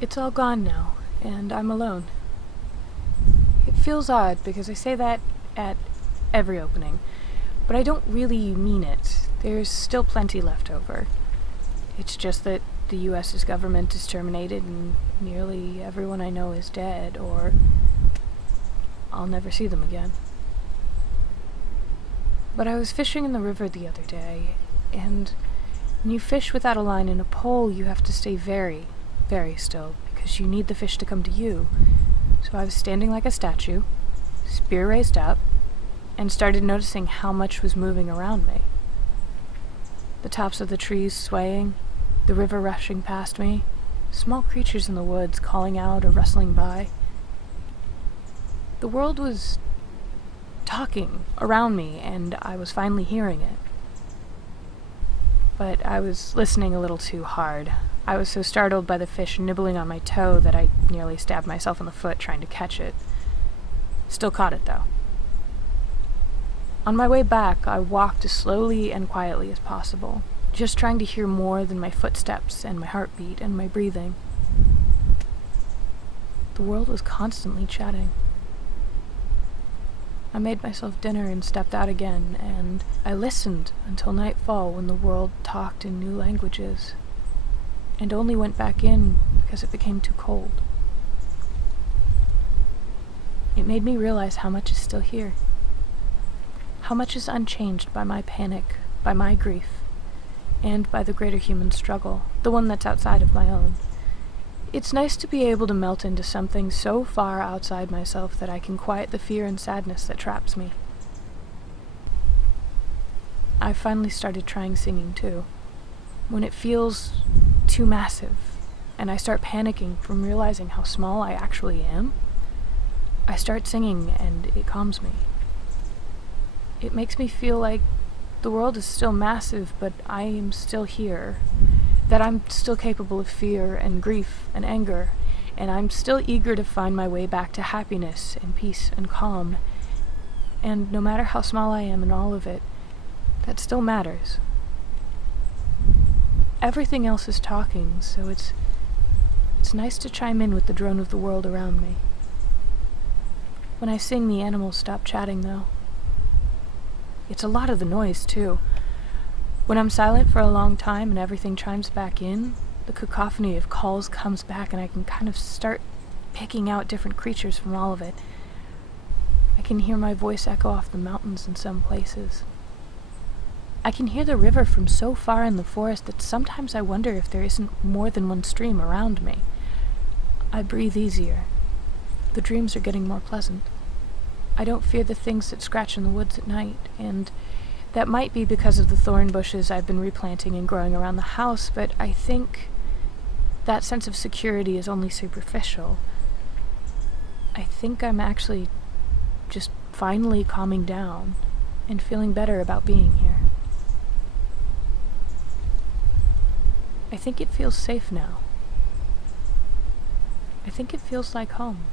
It's all gone now, and I'm alone. It feels odd because I say that at every opening, but I don't really mean it. There's still plenty left over. It's just that the US's government is terminated and nearly everyone I know is dead, or I'll never see them again. But I was fishing in the river the other day, and when you fish without a line and a pole, you have to stay very, very still, because you need the fish to come to you. So I was standing like a statue, spear raised up, and started noticing how much was moving around me. The tops of the trees swaying, the river rushing past me, small creatures in the woods calling out or rustling by. The world was talking around me, and I was finally hearing it. But I was listening a little too hard. I was so startled by the fish nibbling on my toe that I nearly stabbed myself in the foot trying to catch it. Still caught it, though. On my way back, I walked as slowly and quietly as possible, just trying to hear more than my footsteps and my heartbeat and my breathing. The world was constantly chatting. I made myself dinner and stepped out again, and I listened until nightfall when the world talked in new languages, and only went back in because it became too cold. It made me realize how much is still here, how much is unchanged by my panic, by my grief, and by the greater human struggle, the one that's outside of my own. It's nice to be able to melt into something so far outside myself that I can quiet the fear and sadness that traps me. I finally started trying singing too. When it feels too massive, and I start panicking from realizing how small I actually am, I start singing and it calms me. It makes me feel like the world is still massive, but I am still here. That I'm still capable of fear and grief and anger, and I'm still eager to find my way back to happiness and peace and calm. And no matter how small I am in all of it, that still matters. Everything else is talking, so it's nice to chime in with the drone of the world around me. When I sing, the animals stop chatting, though. It's a lot of the noise, too. When I'm silent for a long time and everything chimes back in, the cacophony of calls comes back and I can kind of start picking out different creatures from all of it. I can hear my voice echo off the mountains in some places. I can hear the river from so far in the forest that sometimes I wonder if there isn't more than one stream around me. I breathe easier. The dreams are getting more pleasant. I don't fear the things that scratch in the woods at night, and that might be because of the thorn bushes I've been replanting and growing around the house, but I think that sense of security is only superficial. I think I'm actually just finally calming down and feeling better about being here. I think it feels safe now. I think it feels like home.